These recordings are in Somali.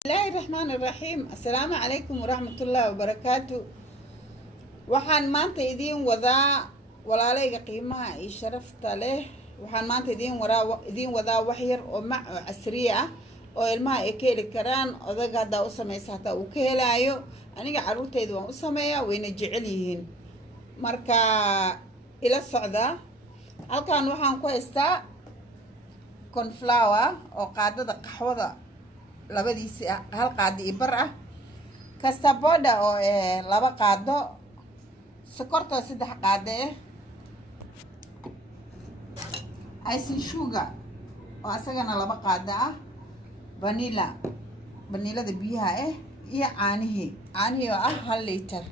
بسم الله الرحمن الرحيم. السلام عليكم ورحمة الله وبركاته. waxaan maanta idiin wadaa walaalayga qiimaha iyo sharafta leh. waxaan maanta idiin wadaa wax yar oo mac oo casriye ah oo ilmaha ay ka heli karaan. odaga haddaa u samaysa hataa uu ka helaayo. aniga caruurtayda waan u sameeyaa, wayna jecel yihiin. marka ila socda. halkan waxaan ku haystaa cornflower oo qaadada qaxwada labadiisi ah, hal qaado iyo bar ah. kasaboda oo laba qaado, sokorta 3 qaado icing sugar oo asagana 2 qaado ah, vanilada biyaha iyo caanihii oo ah 1 litir.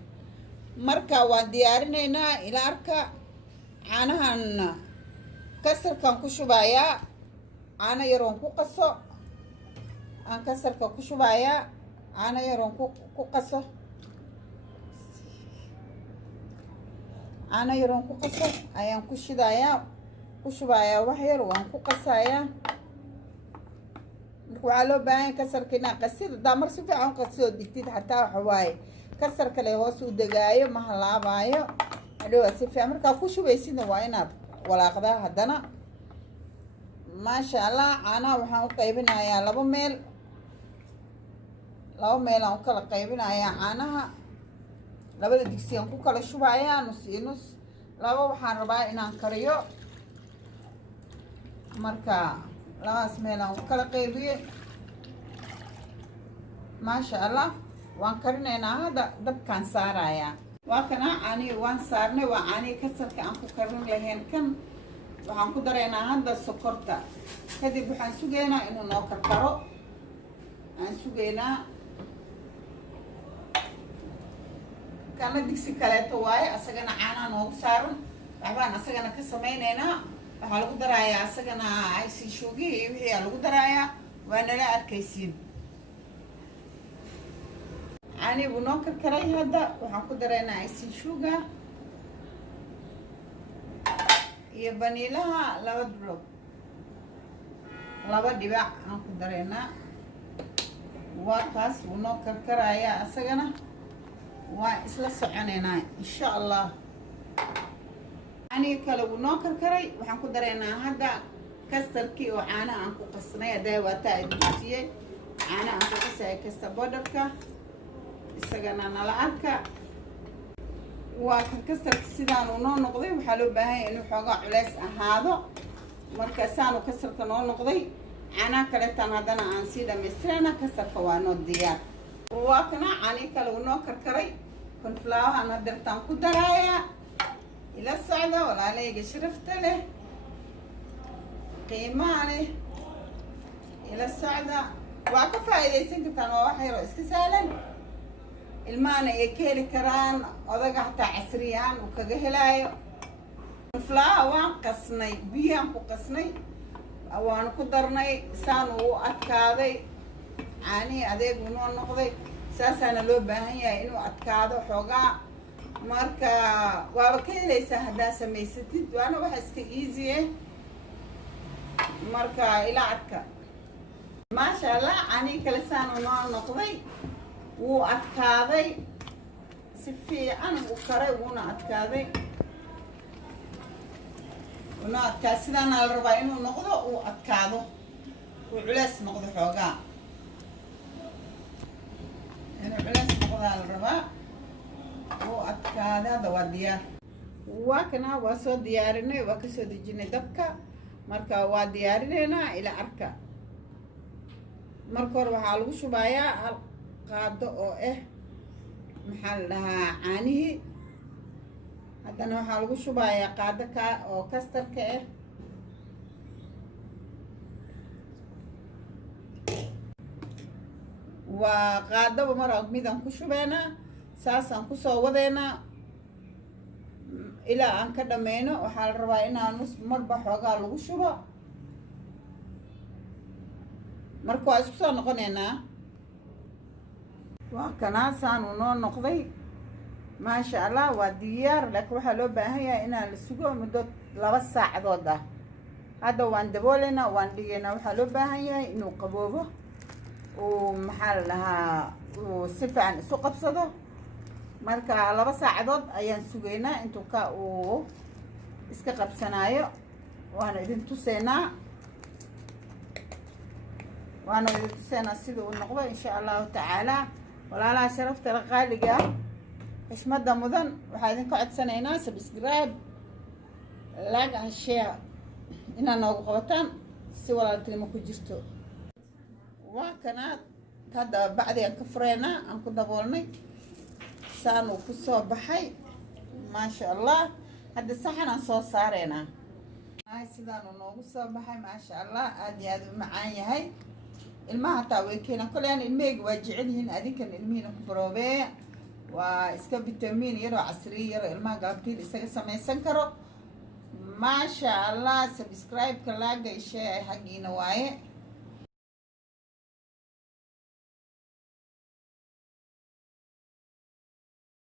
marka waan diyaarinaynaa. ila arka caanahan kasarkan ku shubayaa. caano yaroon ku qaso aan kasarka ku shubayaa. caano yaroon ku qaso caano yaroon ku qaso ayaan ku shubayaa wax yar waan ku qasayaa. marka waxaa loo baahan yahay kasarka inaa qasid. hadaa mar si fiican qasoo dhigtid xataa waxa waaye kasar kale hoos u degaayo ma halaabaayo. hadhow si fiican markaa ku shubaysidna waa inaad walaaqdaa. haddana maasha allah caanaha waxaan u qaybinayaa 2 meel. 2 meel aan u kala qaybinayaa caanaha. 2 digsi aan ku kala shubayaa nus iyo nus. 2 waxaan rabaa inaan kariyo. marka 2daas meel aan u kala qaybiyey. maasha allah waan karinaynaa. hadda dabkaan saarayaa. waa kana caanihii waan saarnay. waa caanihii kasarka aan ku karin lahayn. kan waxaan ku daraynaa hadda sokorta. kadib waxaan sugaynaa inuu noo karkaro. aan sugaynaa. kana digsi kaleeto waaye, asagana caanaa noogu saaran. waxbaan asagana ka samaynaynaa. waxaa lagu darayaa asagana icing sugar iyo wixii aa lagu darayaa. waa nala arkaysiin. caanii buu noo karkaray. hadda waxaan ku daraynaa icing sugar iyo vanilaha 2 drop, 2 dhibac aan ku daraynaa. waa kaas wuu noo karkarayaa asagana. waa isla soconaynaa insha allah. caanii kale wuu noo karkaray. waxaan ku daraynaa hadda kastarkii oo caanaha aan ku qasnay. haddaa waataa idinsiiyey caanaha aan ku qasaya kasta bodarka. isagana nala arka. waa kan kastarka sidaan uu noo noqday. waxaa loo baahan yahay inuu xoogaa culeys ahaado. marka saanu kastarka noo noqday. caanaha kaleetaan haddana aan sii dhamaystirayna. kastarka waa noo diyaar. waa kana caanii kale uu noo karkaray. cornflowerhan hadeertaan ku daraaya. ila socda walaalayga sharafta leh, qiimaha leh. ila socda. waa ka faa'iidaysan kartaan. waa wax yaroo iska sahlan. ilmahana ay ka heli karaan. odaga hataa casriyahaan uu kaga helaayo. cornflower waan qasnay, biyaan ku qasnay, waan ku darnay. saan uu u adkaaday. caanihii adeeg uu noo noqday. saasaana loo baahan yahay inuu adkaado xoogaa. marka waaba ka helaysaa haddaa samaysatid. waana wax iska easy marka ila adka. maasha allah caanii kale saan uu noo noqday. wuu adkaaday. si fiican uu karay. wuuna adkaaday. sidaana la rabaa inuu noqdo. uu adkaado. uu culeys noqdo xoogaa. inuu culeys noqdaa la rabaa. uu adkaada. hadda waa diyaar. waa kana waa soo diyaarinay. waa kasoo dejinay dabka. marka waa diyaarinaynaa. ila arka. marka hore waxaa lagu shubayaa 1 qaado oo maxaa la dhahaa caanihii. haddana waxaa lagu shubayaa qaado oo kastarka waa qaadaba mar midaan ku shubaynaa. saasaan kusoo wadaynaa ilaa aan ka dhammayno. waxaa la rabaa inaa nus marba xoogaa lagu shubo. marka waa isku soo noqonaynaa. waa kanaa saan uu noo noqday. maasha allah waa diyaar. laakiin waxaa loo baahan yahay inaan la sugo muddo 2 saacadood ah. hadda waan daboolaynaa. waan dhigaynaa. waxaa loo baahan yahay inuu qaboobo ومحل لها وسفعن سوق بصده marka 2 saacadood ayaan sugeynaa intuu ka uu iska qabsanayo waana idin tuseena sida uu noqdo insha Allah taala walaalaha sharafta qaaliga xishmada mudan waxaa idin ka codsanaynaa subscribe like and share ina noogu qabataan si walaaltinimo ku jirto waa kanaad hadda bacdi aan ka fureyna aan ku daboolnay saan uu ku soo baxay ma sha Allah hadda saxan aan soo saareyna ay sidaan uu noogu soo baxay ma sha Allah aad iyo aad u macaan yahay ilmaha taa way keenan koleen ilmeyga waa jecel yihiin adinkan ilmihiina ku baroobe waa iska vitamin yaro casri yaro ilmaha galabtii isaga samaysan karo ما شاء الله سبسكرايب كلاقة شيء حقينا وايه